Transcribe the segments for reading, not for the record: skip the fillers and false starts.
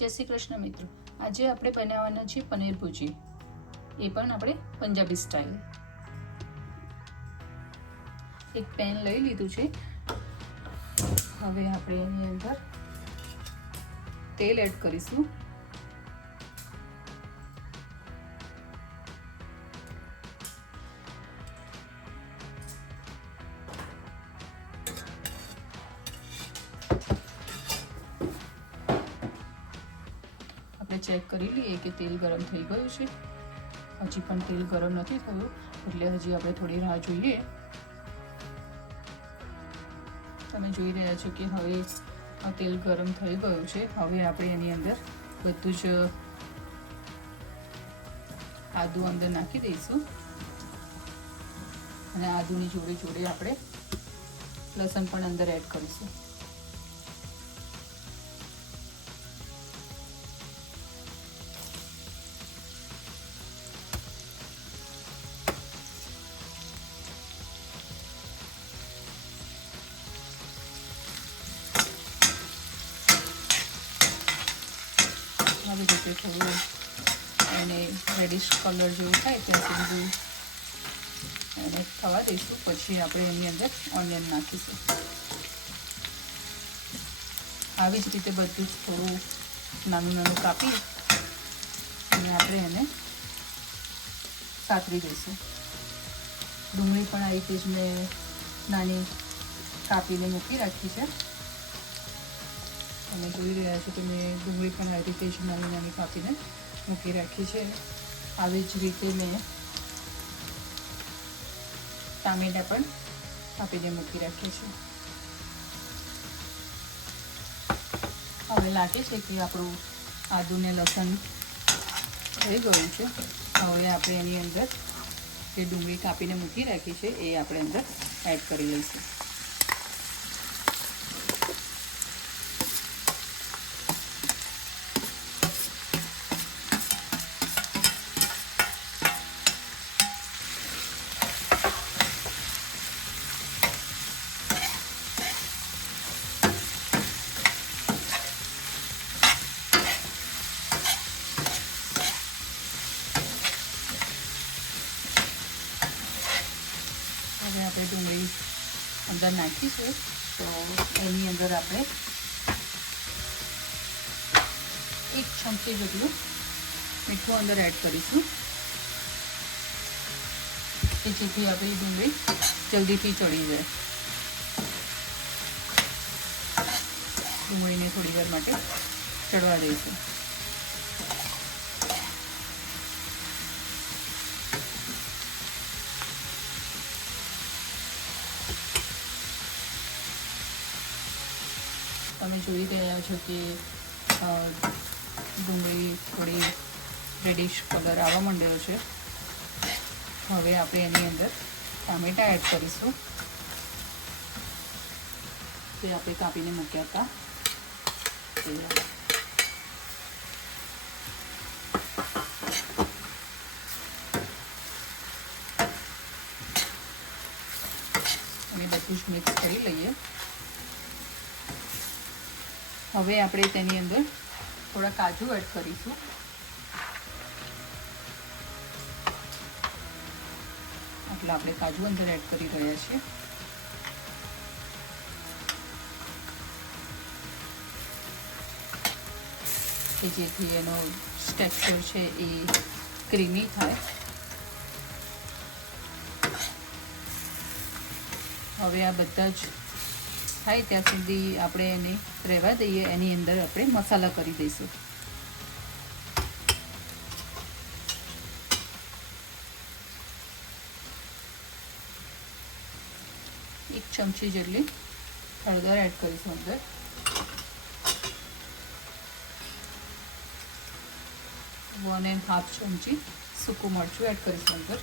જય શ્રી કૃષ્ણ મિત્રો, આજે આપણે બનાવવાના છે પનીર ભુજી, એ પણ આપણે પંજાબી સ્ટાઇલ. એક પેન લઈ લીધું છે. હવે આપણે એની અંદર તેલ એડ કરીશું. આપણે ચેક કરી લઈએ કે તેલ ગરમ થઈ ગયું છે. હજી પણ તેલ ગરમ નથી થયું, એટલે હજી આપણે થોડી રાહ જોઈએ. તમે જોઈ રહ્યા છો કે હવે આ તેલ ગરમ થઈ ગયું છે. હવે આપણે એની અંદર બધું જ આદુ અંદર નાખી દઈશું અને આદુની જોડે જોડે આપણે લસણ પણ અંદર એડ કરીશું. આવી રીતે થોડું એને રેડિશ કલર જેવું થાય ત્યાં સુધી એને થવા દઈશું. પછી આપણે એની અંદર ઓનિયન નાખીશું. આવી જ રીતે બધું જ થોડું નાનું નાનું કાપી અને આપણે એને સાતરી દઈશું. ડુંગળી પણ આ રીતે જ મેં નાની કાપીને મૂકી રાખી છે. તમે જોઈ રહ્યા છો કે મેં ડુંગળી પણ આ રીતે જ નાની નાની કાપીને મૂકી રાખી છે. આવી જ રીતે મેં ટામેટાં પણ કાપીને મૂકી રાખીએ છીએ. હવે લાગે છે કે આપણું આદુ ને લસણ થઈ ગયું છે. હવે આપણે એની અંદર જે ડુંગળી કાપીને મૂકી રાખી છે એ આપણે અંદર એડ કરી લઈશું. હવે આપણે ડુંગળી અંદર નાખીશું તો એની અંદર આપણે 1 ચમચી જેટલું મીઠું અંદર એડ કરીશું કે જેથી આપણી ડુંગળી જલ્દીથી ચડી જાય. ડુંગળીને થોડી વાર માટે ચડવા દઈશું. તમે જોઈ રહ્યા છો કે ડુંગળી થોડી રેડિશ કલર આવવા માંડ્યો છે. હવે આપણે એની અંદર ટામેટાં એડ કરીશું જે આપણે કાપીને મૂક્યા હતા. અને બધું જ મિક્સ કરી લઈએ. હવે આપણે તેની અંદર થોડા કાજુ એડ કરીશું. એટલે આપણે કાજુ અંદર એડ કરી રહ્યા છીએ. કે જેથી એનો ટેક્સચર છે એ ક્રીમી થાય. હવે આ બધા જ થાય ત્યાં સુધી આપણે એને રહેવા દઈએ. એની અંદર આપણે મસાલા કરી દઈશું. એક ચમચી જેટલી હળદર એડ કરીશું અંદર. વન એન્ડ હાફ ચમચી સૂકું મરચું એડ કરીશું અંદર.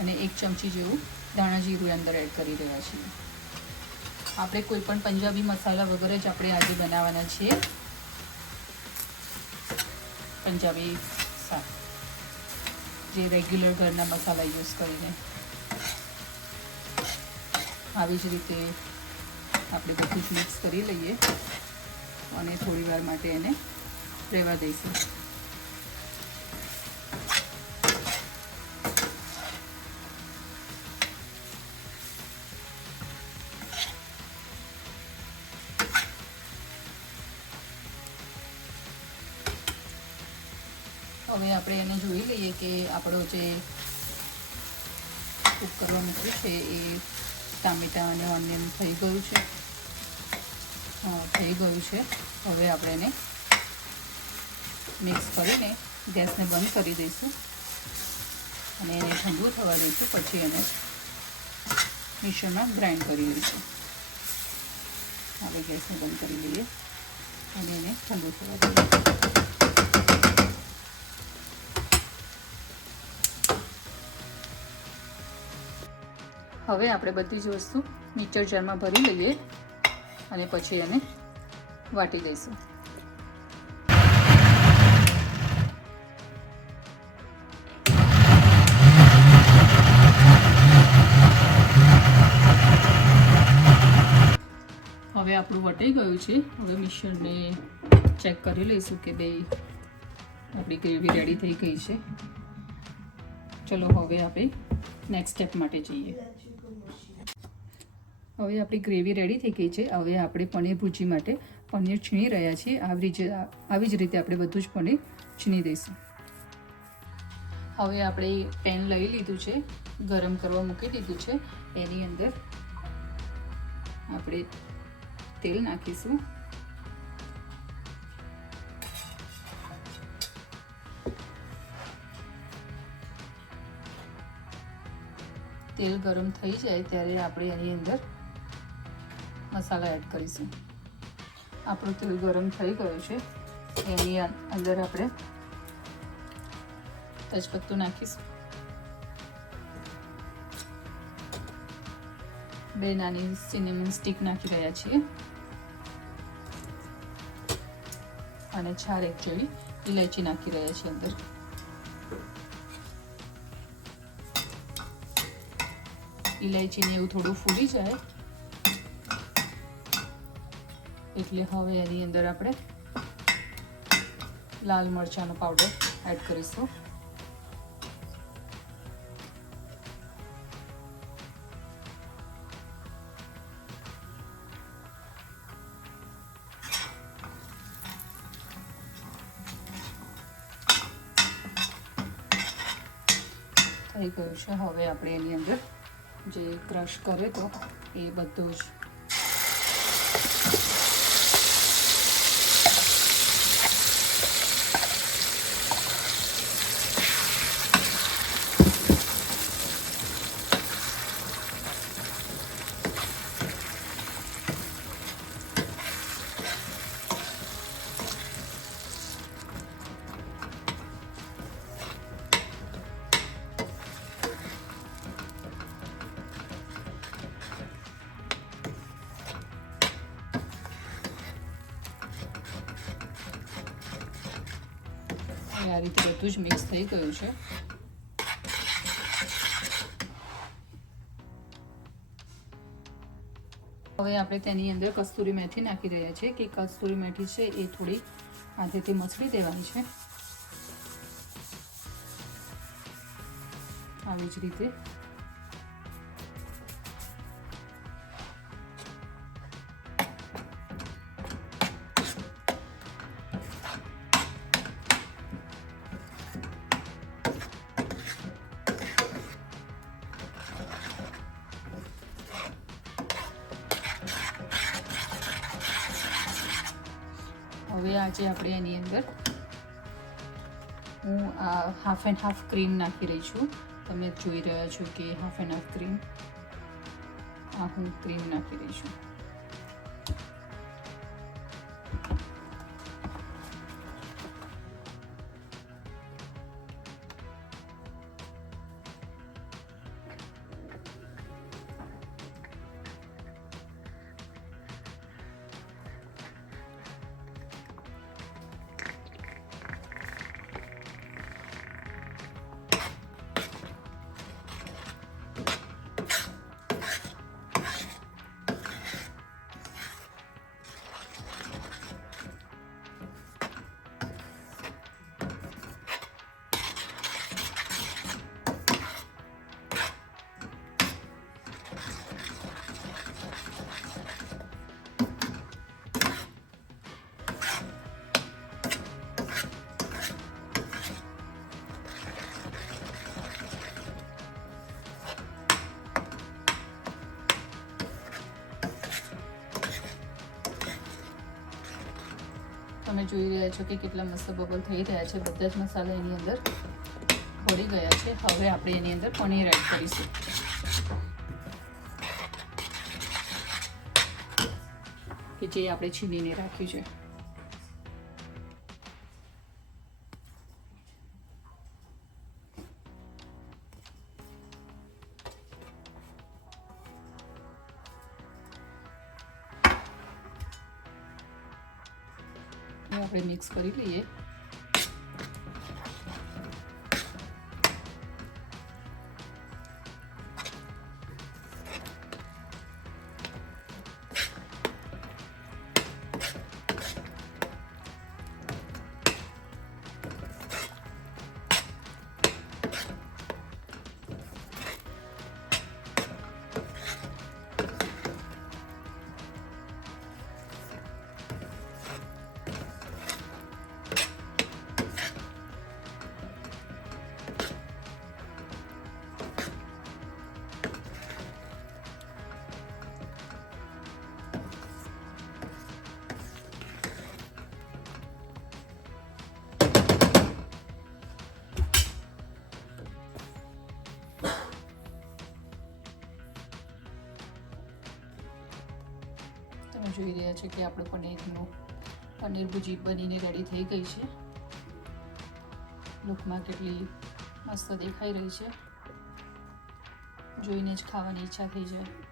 અને 1 ચમચી જેવું ધાણા જીરું અંદર એડ કરી રહ્યા છીએ. આપણે કોઈ પણ પંજાબી મસાલા વગર જ આપણે આજે બનાવવાના છીએ પંજાબી શાક. જે રેગ્યુલર ઘરના મસાલા યુઝ કરીને. આવી જ રીતે આપણે બધું જ મિક્સ કરી લઈએ અને થોડી વાર માટે એને રહેવા દઈશું. હવે આપણે એને જોઈ લઈએ કે આપણો જે કૂક કરવા મૂક્યું છે એ ટામેટાં અને ઓનિયન થઈ ગયું છે. થઈ ગયું છે. હવે આપણે એને મિક્સ કરીને ગેસને બંધ કરી દઈશું અને એને ઠંડુ થવા દઈશું. પછી એને મિક્સરમાં ગ્રાઇન્ડ કરી લઈશું. હવે ગેસને બંધ કરી લઈએ અને એને ઠંડુ થવા દઈએ. હવે આપણે બધી જ વસ્તુ મિક્સર જારમાં ભરી લઈએ અને પછી એને વાટી દઈશું. હવે આપણું વટાઈ ગયું છે. હવે મિક્સરને ચેક કરી લઈશું કે ભાઈ આપણી ગ્રેવી રેડી થઈ ગઈ છે. ચલો હવે આપણે નેક્સ્ટ સ્ટેપ માટે જઈએ. હવે આપણી ગ્રેવી રેડી થઈ ગઈ છે. હવે આપણે પનીર ભુરજી માટે પનીર છીણી રહ્યા છીએ. આવી જ રીતે આપણે બધું જ પનીર છીણી દઈશું. હવે આપણે પેન લઈ લીધું છે, ગરમ કરવા મૂકી દીધું છે. એની અંદર આપણે તેલ નાખીશું. તેલ ગરમ થઈ જાય ત્યારે આપણે એની અંદર મસાલા એડ કરીશું. આપણું તેલ ગરમ થઈ ગયું છે. એની અંદર આપણે તેજપત્તું નાખીશું. 2 નાની સિનેમન સ્ટિક નાખી રહ્યા છીએ અને 4 જેવી ઇલાયચી નાખી રહ્યા છીએ અંદર. ઇલાયચીને એવું થોડું ફૂલી જાય એટલે હવે એની અંદર આપણે લાલ મરચાંનો પાવડર એડ કરીશું. થઈ ગયું છે. હવે આપણે એની અંદર જે ક્રશ કરે તો એ બધું જ આ રીતે બધું જ મિક્સ થઈ ગયું છે. હવે આપણે તેની અંદર કસ્તુરી મેથી નાખી રહ્યા છીએ કે કસ્તુરી મેથી છે એ થોડી હાથેથી મસળી દેવાની છે. આવી જ રીતે હવે આજે આપણે એની અંદર હું હાફ એન્ડ હાફ ક્રીમ નાખી રહી છું. તમે જોઈ રહ્યા છો કે હાફ એન્ડ હાફ ક્રીમ હું ક્રીમ નાખી રહી છું. જોઈ રહ્યા છો કે કેટલા મસ્ત બબલ થઈ રહ્યા છે. બધા જ મસાલા એની અંદર ભળી ગયા છે. હવે આપણે એની અંદર પનીર એડ કરીશું. કે જે આપણે છીણીને રાખ્યું છે. આપણે મિક્સ કરી લઈએ. તમે જોઈ રહ્યા છો કે આપણું પનીર ભુજી બનીને રેડી થઈ ગઈ છે. લુકમાં કેટલી મસ્ત દેખાઈ રહી છે. જોઈને જ ખાવાની ઈચ્છા થઈ જાય.